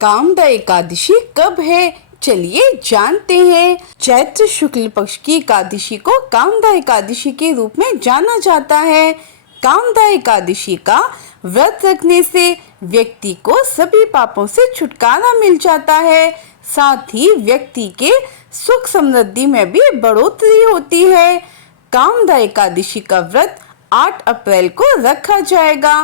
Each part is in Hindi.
कामदा एकादशी कब है, चलिए जानते हैं। चैत्र शुक्ल पक्ष की एकादशी को कामदा एकादशी के रूप में जाना जाता है। कामदा एकादशी का व्रत रखने से व्यक्ति को सभी पापों से छुटकारा मिल जाता है। साथ ही व्यक्ति के सुख समृद्धि में भी बढ़ोतरी होती है। कामदा एकादशी का व्रत 8 अप्रैल को रखा जाएगा।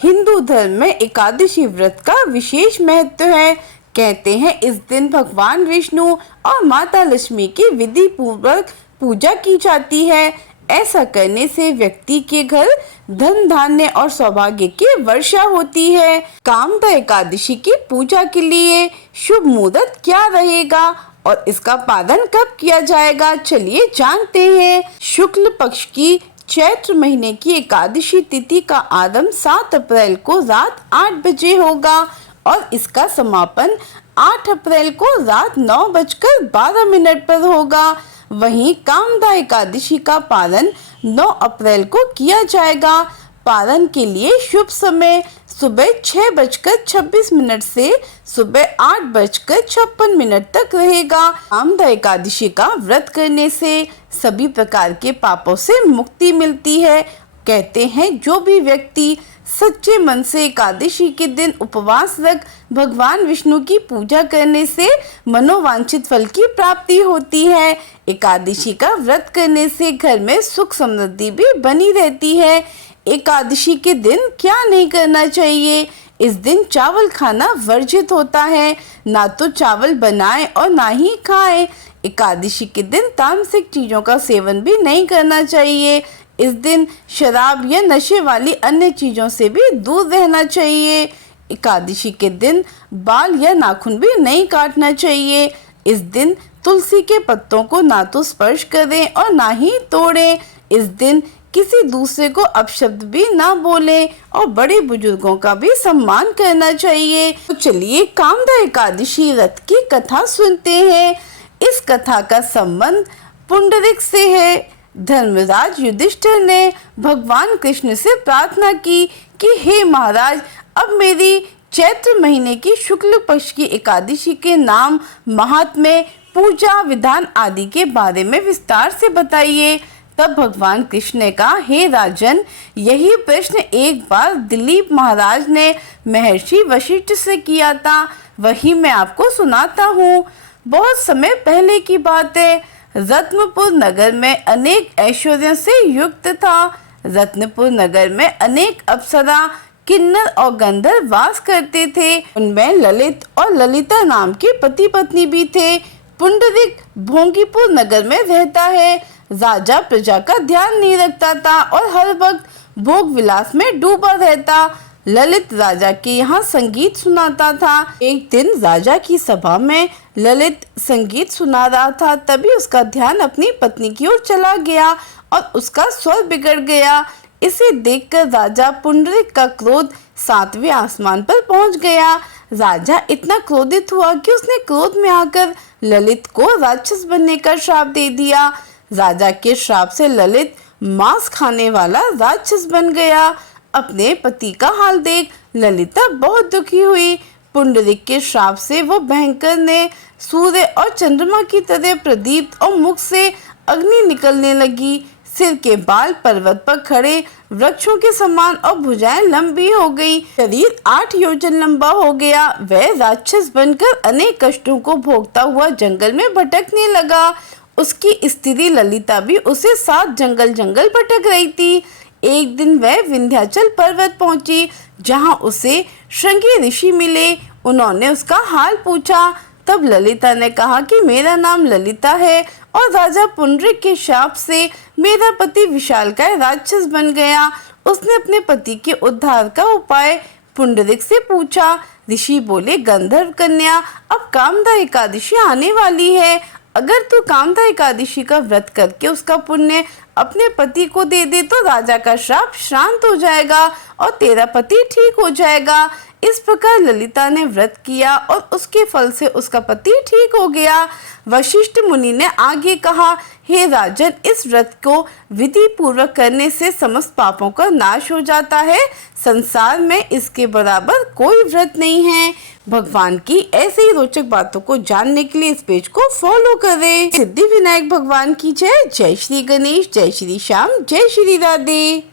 हिंदू धर्म में एकादशी व्रत का विशेष महत्व है। कहते हैं इस दिन भगवान विष्णु और माता लक्ष्मी की विधि पूर्वक पूजा की जाती है। ऐसा करने से व्यक्ति के घर धन धान्य और सौभाग्य की वर्षा होती है। कामदा एकादशी की पूजा के लिए शुभ मुहूर्त क्या रहेगा और इसका पालन कब किया जाएगा, चलिए जानते हैं। शुक्ल पक्ष की चैत्र महीने की एकादशी तिथि का आरंभ 7 अप्रैल को रात 8 बजे होगा और इसका समापन 8 अप्रैल को रात 9:12 पर होगा। वहीं कामदा एकादशी का पालन 9 अप्रैल को किया जाएगा। पालन के लिए शुभ समय सुबह 6:26 से सुबह 8:56 तक रहेगा। कामदा एकादशी का व्रत करने से सभी प्रकार के पापों से मुक्ति मिलती है। कहते हैं जो भी व्यक्ति सच्चे मन से एकादशी के दिन उपवास रख भगवान विष्णु की पूजा करने से मनोवांछित फल की प्राप्ति होती है। एकादशी का व्रत करने से घर में सुख समृद्धि भी बनी रहती है। एकादशी के दिन क्या नहीं करना चाहिए। इस दिन चावल खाना वर्जित होता है। ना तो चावल बनाएं और ना ही खाएं। एकादशी के दिन तामसिक चीजों का सेवन भी नहीं करना चाहिए। इस दिन शराब या नशे वाली अन्य चीजों से भी दूर रहना चाहिए। एकादशी के दिन बाल या नाखून भी नहीं काटना चाहिए। इस दिन तुलसी के पत्तों को ना तो स्पर्श करें और ना ही तोड़ें। इस दिन किसी दूसरे को अपशब्द भी ना बोलें और बड़े बुजुर्गों का भी सम्मान करना चाहिए। तो चलिए कामदा एकादशी व्रत की कथा सुनते हैं। इस कथा का संबंध पुंडरीक से है। धर्मराज युधिष्ठिर ने भगवान कृष्ण से प्रार्थना की कि हे महाराज, अब मेरी चैत्र महीने की शुक्ल पक्ष की एकादशी के नाम, महात्म्य, पूजा विधान आदि के बारे में विस्तार से बताइए। तब भगवान कृष्ण ने कहा, हे राजन, यही प्रश्न एक बार दिलीप महाराज ने महर्षि वशिष्ठ से किया था। वही मैं आपको सुनाता हूँ। बहुत समय पहले की बात है। रत्नपुर नगर में अनेक ऐश्वर्यों से युक्त था। रत्नपुर नगर में अनेक अप्सरा, किन्नर और गंधर्व वास करते थे। उनमें ललित और ललिता नाम के पति पत्नी भी थे। पुंडरीक भोंगीपुर नगर में रहता है। राजा प्रजा का ध्यान नहीं रखता था और हर वक्त भोग विलास में डूबा रहता। ललित राजा के यहाँ संगीत सुनाता था। एक दिन राजा की सभा में ललित संगीत सुना रहा था। तभी उसका ध्यान अपनी पत्नी की ओर चला गया और उसका स्वर बिगड़ गया। इसे देखकर राजा पुंडरीक का क्रोध 7वें आसमान पर पहुंच गया। राजा इतना क्रोधित हुआ कि उसने क्रोध में आकर ललित को राक्षस बनने का श्राप दे दिया। राजा के श्राप से ललित मांस खाने वाला राक्षस बन गया। अपने पति का हाल देख ललिता बहुत दुखी हुई। पुंडरीक के श्राप से वो भयंकर ने सूर्य और चंद्रमा की तरह प्रदीप्त और मुख से अग्नि निकलने लगी। सिर के बाल पर्वत पर खड़े वृक्षों के समान और भुजाएं लंबी हो गई। शरीर 8 योजन लंबा हो गया। वह राक्षस बनकर अनेक कष्टों को भोगता हुआ जंगल में भटकने लगा। उसकी स्त्री ललिता भी उसे साथ जंगल जंगल भटक रही थी। एक दिन वह विंध्याचल पर्वत पहुंची, जहां उसे श्रृंगी ऋषि मिले। उन्होंने उसका हाल पूछा। तब ललिता ने कहा कि मेरा नाम ललिता है और राजा पुंडरीक के शाप से मेरा पति विशालकाय राक्षस बन गया। उसने अपने पति के उद्धार का उपाय पुंडरीक से पूछा। ऋषि बोले, गंधर्व कन्या, अब कामदा एकादशी आने वाली है। अगर तू कामदा एकादशी का व्रत करके उसका पुण्य अपने पति को दे दे तो राजा का श्राप शांत हो जाएगा और तेरा पति ठीक हो जाएगा। इस प्रकार ललिता ने व्रत किया और उसके फल से उसका पति ठीक हो गया। वशिष्ठ मुनि ने आगे कहा, हे राजन, इस व्रत को विधि पूर्वक करने से समस्त पापों का नाश हो जाता है। संसार में इसके बराबर कोई व्रत नहीं है। भगवान की ऐसे ही रोचक बातों को जानने के लिए इस पेज को फॉलो करें। सिद्धि विनायक भगवान की जय। जय श्री गणेश, जय श्री श्याम, जय श्री राधे।